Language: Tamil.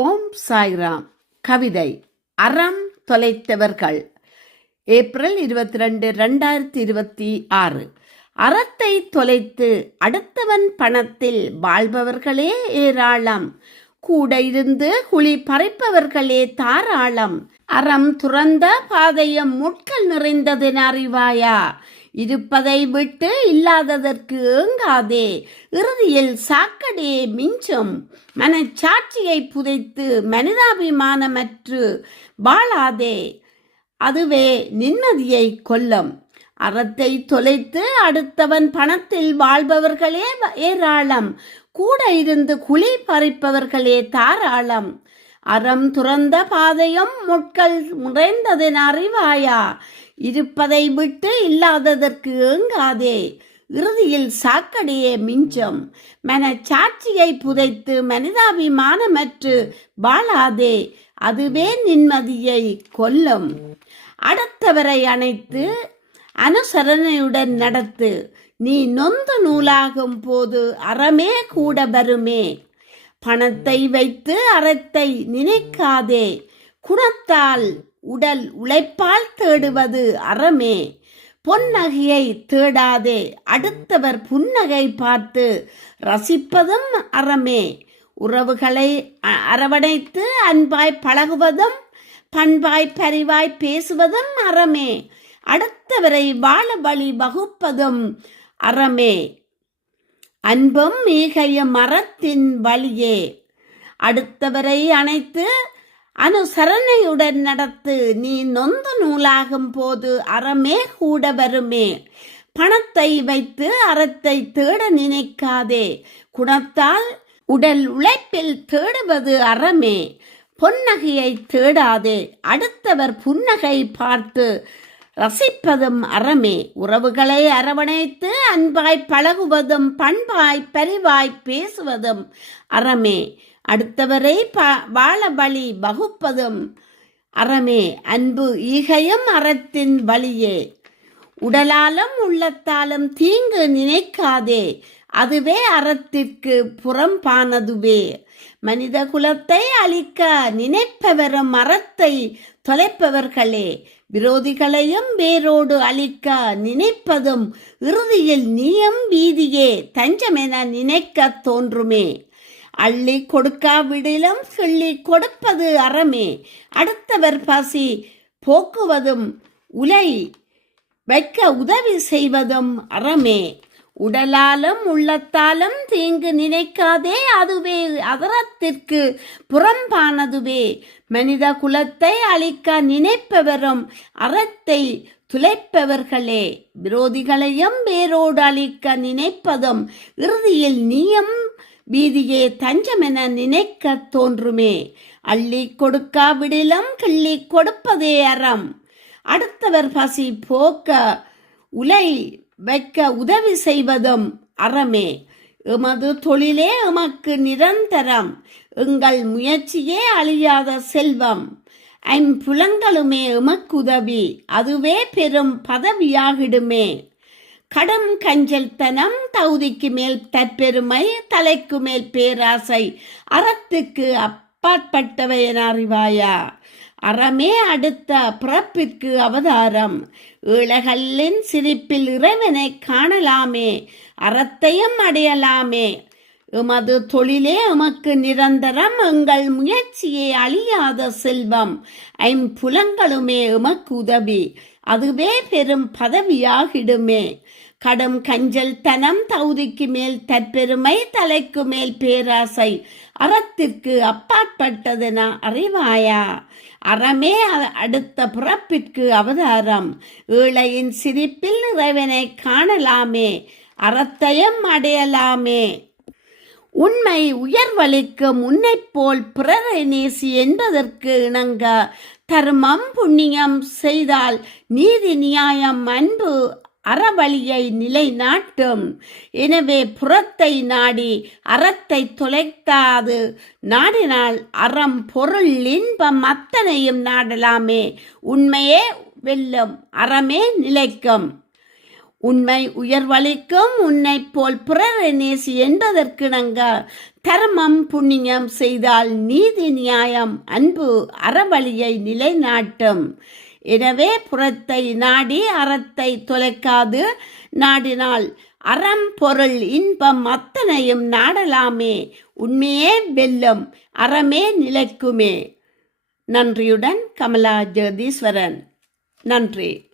ஓம் சாய்ராம். கவிதை அறம் தொலைத்தவர்கள். ஏப்ரல் 22, 2026. அறத்தை தொலைத்து அடுத்தவன் பணத்தில் வாழ்பவர்களே ஏராளம். கூட இருந்து குழி பறிப்பவர்களே தாராளம். அறம் துறந்த பாதையும் முட்கள் நிறைந்ததென அறிவாயா? இருப்பதை விட்டு இல்லாததற்கு ஏங்காதே. இறுதியில் சாக்கடே மிஞ்சும். மனச்சாட்சியை புதைத்து மனிதாபிமானமற்று வாழாதே. அதுவே நிம்மதியை கொல்லும். அறத்தை தொலைத்து அடுத்தவன் பணத்தில் வாழ்பவர்களே ஏராளம். கூட இருந்து குழி பறிப்பவர்களே தாராளம். அறம் துறந்த பாதையும் முட்கள் நிறைந்ததென அறிவாயா? இருப்பதை விட்டு இல்லாததற்கு ஏங்காதே. இறுதியில் சாக்கடையே மிஞ்சும். மனச்சாட்சியை புதைத்து மனிதாபிமானமற்று வாழாதே. அதுவே நிம்மதியை கொல்லும். அடுத்தவரை அணைத்து அனுசரணையுடன் நடத்து. நீ நொந்து நூலாகும் போது அறமே கூட வருமே. பணத்தை வைத்து அறத்தை நினைக்காதே. குணத்தால் உடல் உழைப்பால் தேடுவது அறமே. பொன்னகையை தேடாதே. அடுத்தவர் புன்னகை பார்த்து ரசிப்பதும் அறமே. உறவுகளை அரவணைத்து அன்பாய் பழகுவதும் பண்பாய் பரிவாய் பேசுவதும் அறமே. அடுத்தவரை வாழ வழி வகுப்பதும் அறமே. அன்பும் ஈகையும் அறத்தின் வழியே. அடுத்தவரை அணைத்து அனுசரணையுடன் நடத்து. நீ நொந்து நூலாகும் போது அறமே கூட வருமே. பணத்தை வைத்து அறத்தை தேட நினைக்காதே. குணத்தால் உடல் உழைப்பில் தேடுவது அறமே. பொன்னகையை தேடாதே. அடுத்தவர் புன்னகை பார்த்து ரசிப்பதும் அறமே. உறவுகளை அரவணைத்து அன்பாய் பழகுவதும் பண்பாய் பரிவாய் பேசுவதும் அறமே. அடுத்தவரை வாழ வழி வகுப்பதும் அறமே. அன்பு ஈகையும் அறத்தின் வழியே. உடலாலும் உள்ளத்தாலும் தீங்கு நினைக்காதே. அதுவே அறத்திற்கு புறம்பானதுவே. மனித குலத்தை அழிக்க நினைப்பவரும் அறத்தை தொலைப்பவர்களே. விரோதிகளையும் வேரோடு அழிக்க நினைப்பதும் இறுதியில் நீயும் வீதியே தஞ்சமென நினைக்க தோன்றுமே. அள்ளி கொடுக்காவிடிலும் கிள்ளி கொடுப்பது அறமே. அடுத்தவர் பசி போக்குவதும் உலை வைக்க உதவி செய்வதும் அறமே. உடலாலும் உள்ளத்தாலும் தீங்கு நினைக்காதே. அதுவே அறத்திற்கு புறம்பானதுவே. மனித குலத்தை அழிக்க நினைப்பவரும் அறத்தை துளைப்பவர்களே. விரோதிகளையும் வேரோடு அழிக்க நினைப்பதும் இறுதியில் நீயும் வீதியே தஞ்சமென நினைக்க தோன்றுமே. அள்ளி கொடுக்காவிடிலும் கிள்ளி கொடுப்பதே அறம். அடுத்தவர் பசி போக்க உலை வைக்க உதவி செய்வதும் அறமே. எமது தொழிலே எமக்கு நிரந்தரம். எங்கள் முயற்சியே அழியாத செல்வம். ஐம்புலங்களுமே எமக்கு உதவி. அதுவே பெரும் பதவியாகிடுமே. கடம் கஞ்சல் தனம் தகுதிக்கு மேல் தற்பெருமை தலைக்கு மேல் பேராசை அறத்துக்கு அப்பாற்பட்டவை என அறிவாயா? அறமே அடுத்த பிறப்பிற்கு அவதாரம். ஏழைகளின் சிரிப்பில் இறைவனை காணலாமே. அறத்தையும் அடையலாமே. எமது தொழிலே எமக்கு நிரந்தரம். எங்கள் முயற்சியே அழியாத செல்வம். ஐம்புலங்களுமே எமக்கு உதவி. அதுவே பெரும் பதவியாகிடுமே. கடும் கஞ்சல் தனம் தகுதிக்கு மேல் தற்பெருமை தலைக்கு மேல் பேராசை அறத்திற்கு அப்பாற்பட்டதென அறிவாயா? அறமே அடுத்த பிறப்பிற்கு அவதாரம். ஏழையின் சிரிப்பில் இறைவனை காணலாமே. அறத்தையும் அடையலாமே. உண்மை உயர்வளிக்கும். உன்னை போல் பிறரை நேசி என்பதற்கு இணங்க. தர்மம் புண்ணியம் செய்தால் நீதி நியாயம் அன்பு அறவழியை நிலைநாட்டும். எனவே புறத்தை நாடி அறத்தை தொலைத்தாது நாடினால் அறம் பொருள் இன்பம் அத்தனையும் நாடலாமே. உண்மையே வெல்லும். அறமே நிலைக்கும். உண்மை உயர்வளிக்கும், உன்னைப் போல் பிறரை நேசி என்பதற்கிணங்க தர்மம் புண்ணியம் செய்தால் நீதி நியாயம் அன்பு அறவழியை நிலைநாட்டும். எனவே புறத்தை நாடி அறத்தை தொலைக்காது நாடினால் அறம் பொருள் இன்பம் அத்தனையும் நாடலாமே. உண்மையே வெல்லும், அறமே நிலைக்குமே. நன்றியுடன் கமலா ஜெகதீஸ்வரன். நன்றி.